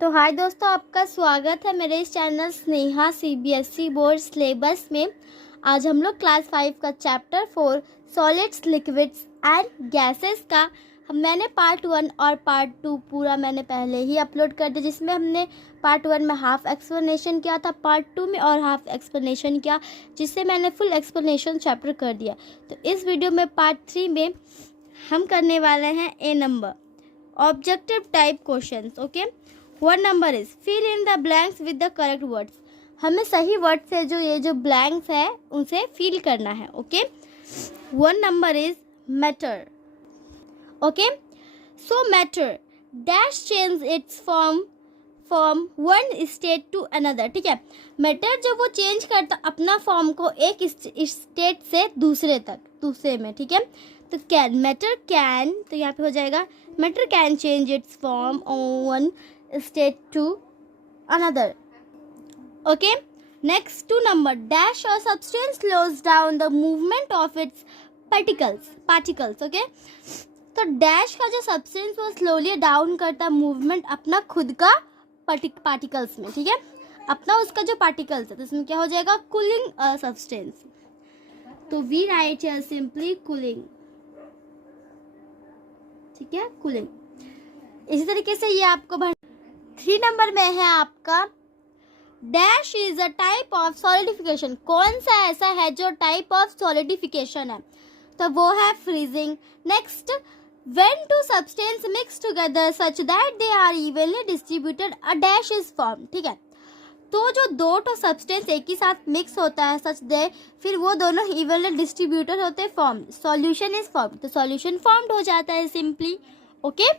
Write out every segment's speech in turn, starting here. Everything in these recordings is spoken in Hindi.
तो हाय दोस्तों, आपका स्वागत है मेरे इस channel Sneha CBSE board syllabus में। आज हम लोग क्लास 5 का chapter 4 solids liquids and gases का मैंने पार्ट 1 और पार्ट 2 पूरा मैंने पहले ही अपलोड कर दिया, जिसमें हमने पार्ट 1 में हाफ एक्सप्लेनेशन किया था, पार्ट 2 में और हाफ एक्सप्लेनेशन किया, जिससे मैंने फुल एक्सप्लेनेशन चैप्टर कर दिया। तो इस वीडियो में पार्ट 3 में हम करने वाले हैं A number objective type questions. Okay, 1 number is fill in the blanks with the correct words. हमें सही वर्ड से जो ब्लैंक्स है उनसे फिल करना है। Okay, 1 number is matter. Okay, so matter dash change its form one state to another. ठीक है, मैटर जब वो चेंज करता अपना फॉर्म को एक स्टेट से दूसरे में। ठीक है, तो कैन मैटर कैन, तो यहाँ पे हो जाएगा matter can change its form one state to another. Okay, next 2 number dash or substance slows down the movement of its particles. Okay, तो डैश का जो सब्सटेंस वो स्लोली डाउन करता मूवमेंट अपना खुद का पार्टिकल्स में। ठीक है, अपना उसका जो पार्टिकल्स है तो इसमें क्या हो जाएगा कूलिंग सब्सटेंस। तो we write here simply cooling. ठीक है, कूलिंग। इसी तरीके से ये आपको 3 नंबर में है आपका dash is a type of solidification. कौन सा ऐसा है जो टाइप ऑफ सॉलिडिफिकेशन है, तो वो है freezing. Next, when two substance mix together such that they are evenly distributed a dash is form. ठीक है, तो जो दो तो सब्सटेंस एक ही साथ मिक्स होता है सच दे फिर वो दोनों इवनली डिस्ट्रीब्यूटेड होते हैं, फॉर्म सॉल्यूशन इज फॉर्म, तो सॉल्यूशन फॉर्म्ड हो जाता है simply. Okay,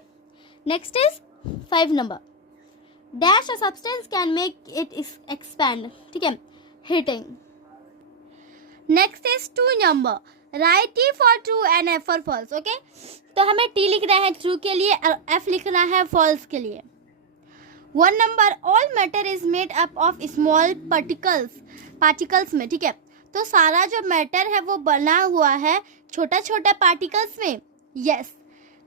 next is 5 number dash a substance can make it expand. ठीक है, heating. Next is 2 number write T for true and F for false. Okay, तो हमें टी लिखना है ट्रू के लिए और एफ लिखना है फॉल्स के लिए। 1 number all matter is made up of small particles में। ठीक है, तो सारा जो मैटर है वो बना हुआ है छोटा छोटा पार्टिकल्स में। Yes.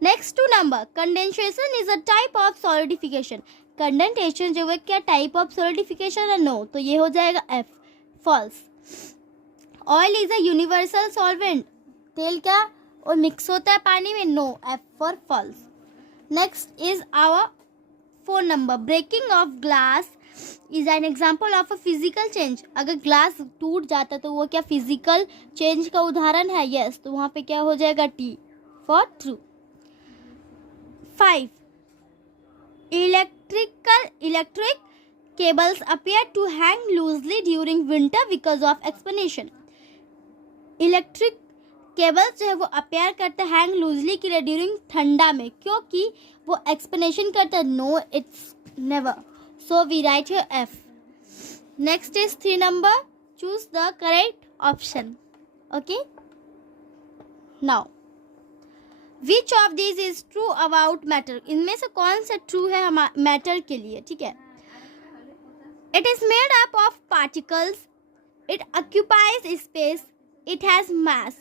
Next 2 number condensation is a type of solidification. Condensation जो है क्या टाइप ऑफ सॉलिडिफिकेशन है? नो, तो ये हो जाएगा F false. Oil is a universal solvent. तेल क्या और मिक्स होता है पानी में? No, F for false. Next is our 4 number breaking of glass is an example of a physical change. अगर ग्लास टूट जाता है तो वो क्या फिजिकल चेंज का उदाहरण है? यस, तो वहाँ पे क्या हो जाएगा T for true. 5 electric cables appear to hang loosely during winter because of expansion. Electric cables जो है वो अपेयर करते हैं हैंग लूजली के लिए ड्यूरिंग ठंडा में, क्योंकि वो एक्सपेनेशन करते हैं। No, it's never, so we write here F. Next is 3 number choose the correct option. Okay, now which of this is true about matter. इनमें से कौन सा ट्रू है मैटर के लिए? ठीक है, it is made up of particles, it occupies space, it has mass.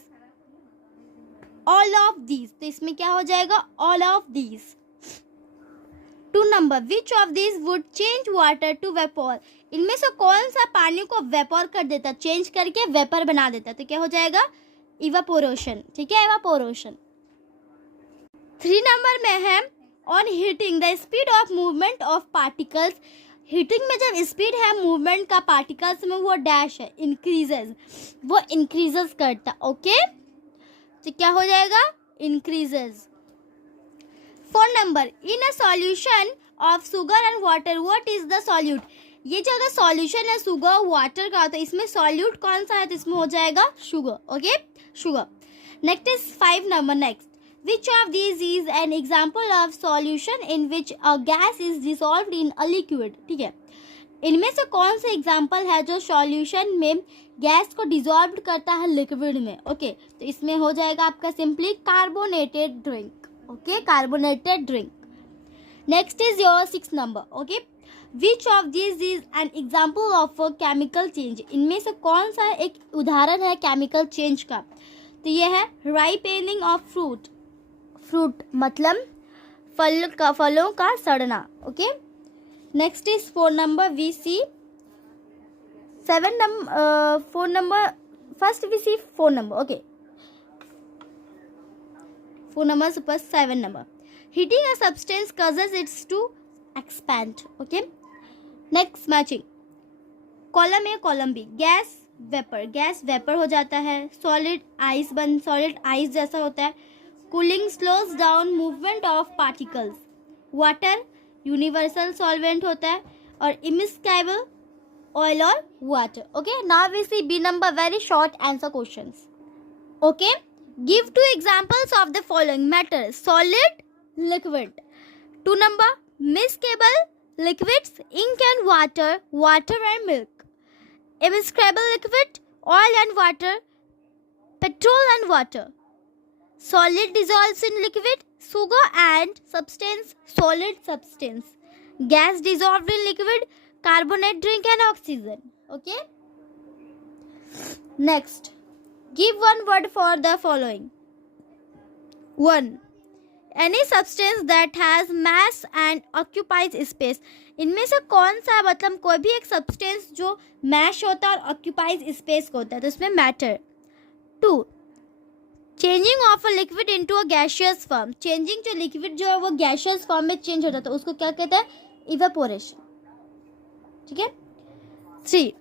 All of these, तो इसमें क्या हो जाएगा all of these. 2 number which of these would change water to vapour. इनमें से कौन सा पानी को वेपर कर देता, चेंज करके वेपर बना देता, तो क्या हो जाएगा इवापोरेशन। ठीक है, इवापोरेशन। 3 नंबर में है on heating the speed of movement of particles. Heating में जब स्पीड है मूवमेंट का पार्टिकल्स में वो डैश है इंक्रीजेज, वो इंक्रीजेस करता। ओके, तो क्या हो जाएगा increases. 4 number in a solution of sugar and water what is the solute. ये जो अगर सॉल्यूशन है शुगर वाटर का तो इसमें सॉल्यूट कौन सा है, तो इसमें हो जाएगा sugar. Okay, sugar. Next is 5 number next which of these is an example of solution in which a gas is dissolved in a liquid। ठीक है, इनमें से कौन सा एग्जाम्पल है जो सॉल्यूशन में गैस को डिजॉल्व करता है लिक्विड में? ओके, तो इसमें हो जाएगा आपका simply carbonated drink. Okay, carbonated drink. Next is your 6 number. Okay, which of this is an example of a chemical change. इनमें से कौन सा एक उदाहरण है केमिकल चेंज का? तो यह है राइपेनिंग ऑफ फ्रूट मतलब फलों का सड़ना। Okay, next is 4 number. We see 4 number. First we see 4 number. Okay, 4 number super 7 number. Heating a substance causes it to expand. Okay, next matching. Column A column B. Gas vapour हो जाता है. सॉलिड आइस जैसा होता है. Cooling slows down movement of particles. Water universal solvent होता है. और इमिस्केबल ऑयल और water. Okay, now we see B number. Very short answer questions. Okay, give 2 examples of the following matter: solid, liquid. 2 number, miscible liquids, ink and water and milk. Immiscible liquid, oil and water, petrol and water. Solid dissolves in liquid, sugar and substance, solid substance. Gas dissolved in liquid, carbonate drink and oxygen. Okay. Next, give one word for the following. 1. Any substance that has mass and occupies space. इनमें से कौन सा, मतलब कोई भी एक सब्सटेंस जो मैश होता है और ऑक्यूपाइज स्पेस को होता है, तो इसमें matter. 2. Changing of a liquid into a gaseous form. Changing जो लिक्विड जो है वो गैसियस फॉर्म में चेंज होता है, तो उसको क्या कहते हैं? इवेपोरेशन. ठीक है. 3.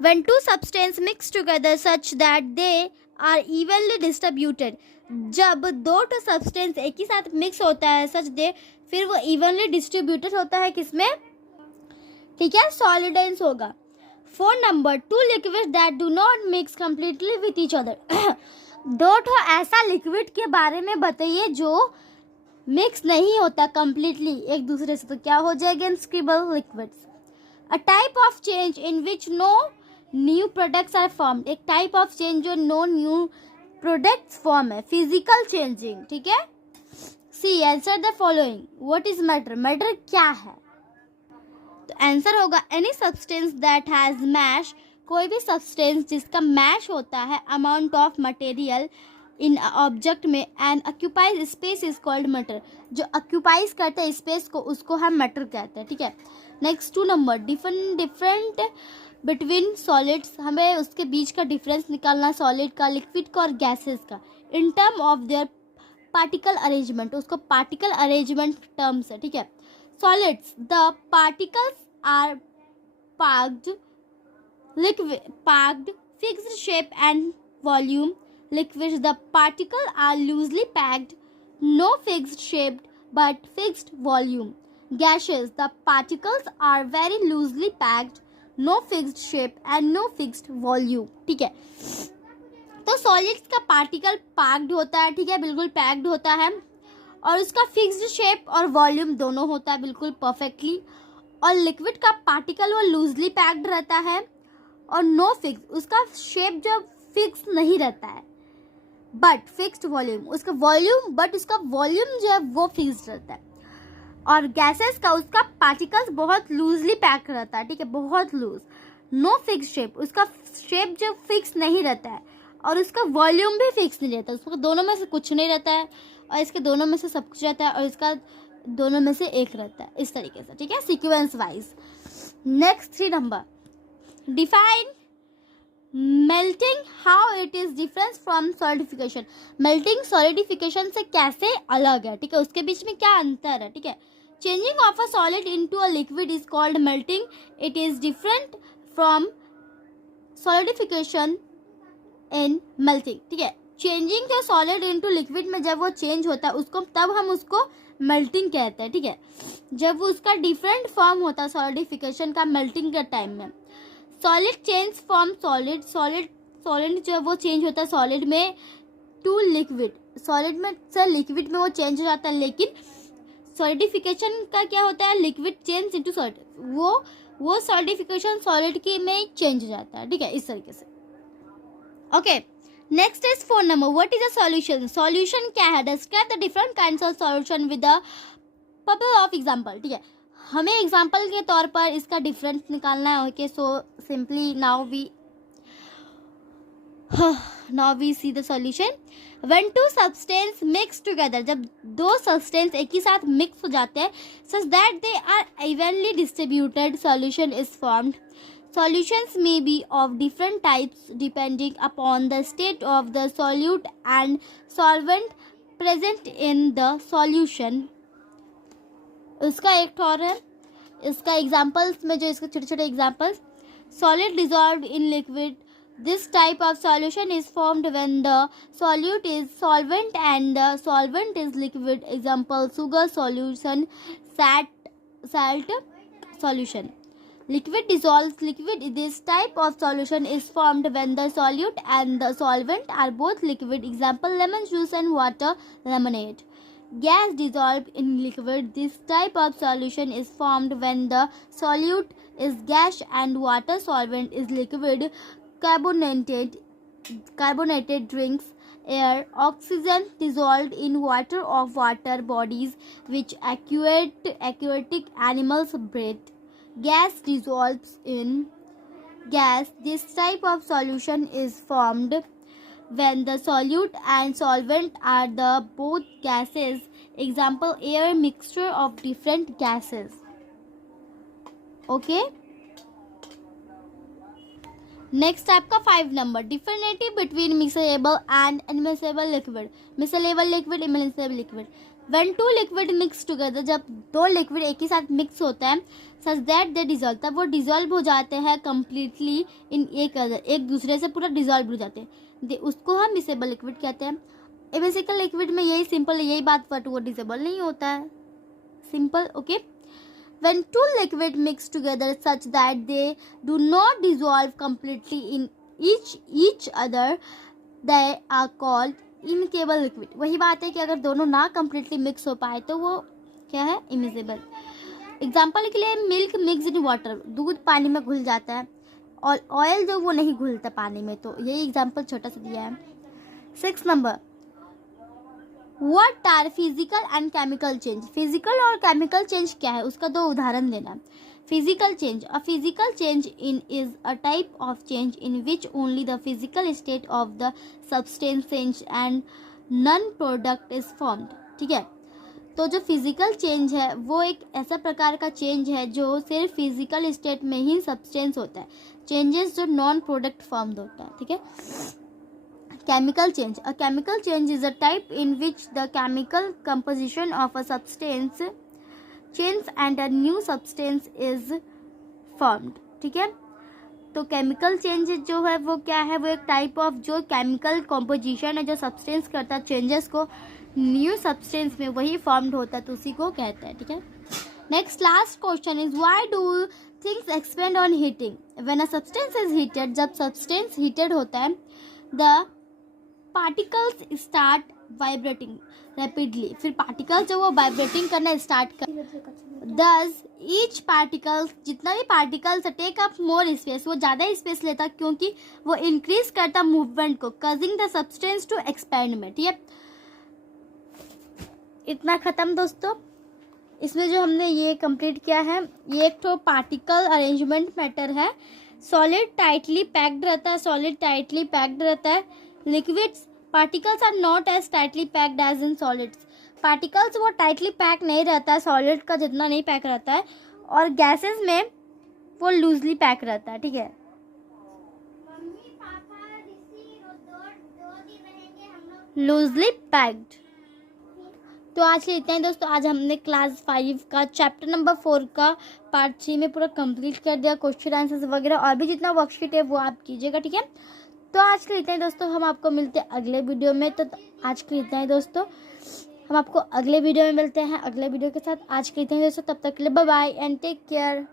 When 2 substances mix together such that they are evenly distributed. जब 2 सब्सटेंस एक ही साथ मिक्स होता है सच दे, फिर वो इवनली डिस्ट्रीब्यूटेड होता है किसमें? ठीक है, सॉलिडेंस होगा. 4 number, 2 liquids that do not mix completely with each other. 2 ऐसा लिक्विड के बारे में बताइए जो मिक्स नहीं होता कंप्लीटली एक दूसरे से, तो क्या हो जाएगा? Immiscible liquids. A type of change in which no new products are formed. एक टाइप ऑफ चेंज जो नो न्यू प्रोडक्ट्स फॉर्म है. Physical changing. ठीक है. See, answer the following. What is matter? Matter क्या है? तो आंसर होगा any substance that has mass. कोई भी सब्सटेंस जिसका मैश होता है amount of material in object में and occupies space is called matter. जो ऑक्यूपाइज करते हैं स्पेस को, उसको हम मैटर कहते हैं. ठीक है. Next 2 number, different between solids. हमें उसके बीच का डिफरेंस निकालना, सॉलिड का, लिक्विड का और गैसेस का, in term of their particle arrangement. उसको पार्टिकल अरेंजमेंट टर्म्स है. ठीक है. Solids, the particles are packed, fixed shape and volume. Liquids, the particles are loosely packed, no fixed shape but fixed volume. Gases, the particles are very loosely packed, no fixed shape and no fixed volume. ठीक है. तो सॉलिड्स का पार्टिकल पैक्ड होता है. ठीक है, बिल्कुल पैक्ड होता है. और उसका फिक्स्ड शेप और वॉल्यूम दोनों होता है बिल्कुल परफेक्टली. और लिक्विड का पार्टिकल वो लूजली पैक्ड रहता है और नो फिक्स. उसका शेप जो फिक्स नहीं रहता है बट फिक्स्ड वॉल्यूम. उसका वॉल्यूम बट उसका वॉल्यूम जो है वो फिक्स्ड रहता है. और गैसेस का उसका पार्टिकल्स बहुत लूजली पैक रहता है. ठीक है, बहुत लूज. No fix shape. उसका शेप जो फिक्स नहीं रहता है और उसका वॉल्यूम भी फिक्स नहीं रहता. उसका दोनों में से कुछ नहीं रहता है और इसके दोनों में से सब कुछ रहता है और इसका दोनों में से एक रहता है. इस तरीके से. ठीक है, sequence wise. Next 3 number, define melting, how it is difference from solidification. Melting solidification से कैसे अलग है. ठीक है, उसके बीच में क्या अंतर है. ठीक है. Changing of a solid into a liquid is called melting. It is different from solidification in melting. ठीक है, चेंजिंग जो सॉलिड इनटू लिक्विड में जब वो चेंज होता है उसको, तब हम उसको मेल्टिंग कहते हैं. ठीक है, जब वो उसका डिफरेंट फॉर्म होता है सॉलिडिफिकेशन का मेल्टिंग के टाइम में. सॉलिड चेंज फ्रॉम सॉलिड जो है वो चेंज होता है सॉलिड में टू लिक्विड. सॉलिड में से लिक्विड में वो चेंज हो जाता है. लेकिन सॉलिडिफिकेशन का क्या होता है? Liquid change into solid. वो सॉलिडिफिकेशन सॉलिड की में चेंज हो जाता है. ठीक है, इस तरीके से. Okay, next is 4 number, what is a solution. Solution क्या है? Describe the different kinds of solution with the purpose of example. ठीक है, हमें एग्जांपल के तौर पर इसका डिफरेंस निकालना है. Okay, so simply now we Now we see the solution. When two substances mix together, जब दो substance एक ही साथ mix हो जाते हैं such that they are evenly distributed, solution is formed. Solutions may be of different types depending upon the state of the solute and solvent present in the solution. इसका एक और है, इसका एग्जाम्पल्स में जो इसके छोटे छोटे examples, solid dissolved in liquid. This type of solution is formed when the solute is solvent and the solvent is liquid. Example, sugar solution, salt solution. Liquid dissolves liquid. This type of solution is formed when the solute and the solvent are both liquid. Example, lemon juice and water, lemonade. Gas dissolved in liquid. This type of solution is formed when the solute is gas and water solvent is liquid. Carbonated drinks, air, oxygen dissolved in water of water bodies which aquatic animals breathe. Gas dissolves in gas. This type of solution is formed when the solute and solvent are the both gases. Example, air mixture of different gases. Okay. Next आपका 5 number, differentiate between miscible and immiscible liquid. Miscible liquid, immiscible liquid. When two liquid mix together, जब दो लिक्विड एक ही साथ मिक्स होता है सच दैट दे डिजॉल्व, तब वो डिजॉल्व हो जाते हैं कम्प्लीटली इन एक अदर, एक दूसरे से पूरा डिजॉल्व हो जाते हैं, उसको हम मिक्सेबल लिक्विड कहते हैं. इमिसेबल लिक्विड में यही सिंपल यही बात, बट वो डिजॉल्व नहीं होता है. Simple. Okay. When two liquids mix together such that they do not dissolve completely in each other, they are called immiscible liquid. वही बात है कि अगर दोनों ना completely mix हो पाए तो वो क्या है, immiscible. एग्जाम्पल के लिए मिल्क मिक्स इन वाटर, दूध पानी में घुल जाता है, और ऑयल जो वो नहीं घुलता पानी में. तो यही एग्जाम्पल छोटा सा दिया है. 6 नंबर, What are physical and chemical change? Physical और केमिकल चेंज क्या है, उसका दो उदाहरण देना. Physical change, a physical change in is a type of change in which only the physical state of the substance change and none product is formed. ठीक है. तो जो फिजिकल चेंज है वो एक ऐसा प्रकार का चेंज है जो सिर्फ फिजिकल स्टेट में ही सब्सटेंस होता है, चेंजेस जो नॉन प्रोडक्ट फॉर्म्ड होता है. ठीक है. Chemical change. A chemical change is a type in which the chemical composition of a substance changes and a new substance is formed. ठीक है. तो केमिकल चेंज जो है वो क्या है, वो एक टाइप ऑफ जो केमिकल कॉम्पोजिशन है जो सब्सटेंस करता है चेंजेस को न्यू सब्सटेंस में, वही फॉर्म्ड होता है, तो उसी को कहते हैं. ठीक है. Next last question is why do things expand on heating. When a substance is heated, जब सब्सटेंस हीटेड होता है, the particles start vibrating rapidly. फिर पार्टिकल जो वो वाइब्रेटिंग करना स्टार्ट कर. दस ईच पार्टिकल, जितना भी particles take up more space, वो ज़्यादा स्पेस लेता क्योंकि वो इंक्रीज करता मूवमेंट को, causing the substance to expand में. ठीक है. इतना ख़त्म दोस्तों. इसमें जो हमने ये कंप्लीट किया है, ये एक तो पार्टिकल अरेंजमेंट मैटर है. सॉलिड टाइटली पैक्ड रहता है, सॉलिड टाइटली पैक्ड रहता है. Liquids particles are not as tightly packed as in solids. Particles वो टाइटली पैक नहीं रहता है, सॉलिड का जितना नहीं पैक रहता है, और गैसेस में वो लूजली पैक रहता है. ठीक है. Loosely packed. तो आज के इतना ही दोस्तों. आज हमने क्लास 5 का चैप्टर नंबर 4 का पार्ट 3 में पूरा कंप्लीट कर दिया. क्वेश्चन आंसर्स वगैरह और भी जितना वर्कशीट है वो आप कीजिएगा. ठीक है. तो आज के लिए इतना ही दोस्तों. हम आपको मिलते हैं अगले वीडियो में. तो आज के लिए इतना ही दोस्तों. हम आपको अगले वीडियो में मिलते हैं अगले वीडियो के साथ. आज के लिए इतना ही दोस्तों. तब तक के लिए bye bye and take care.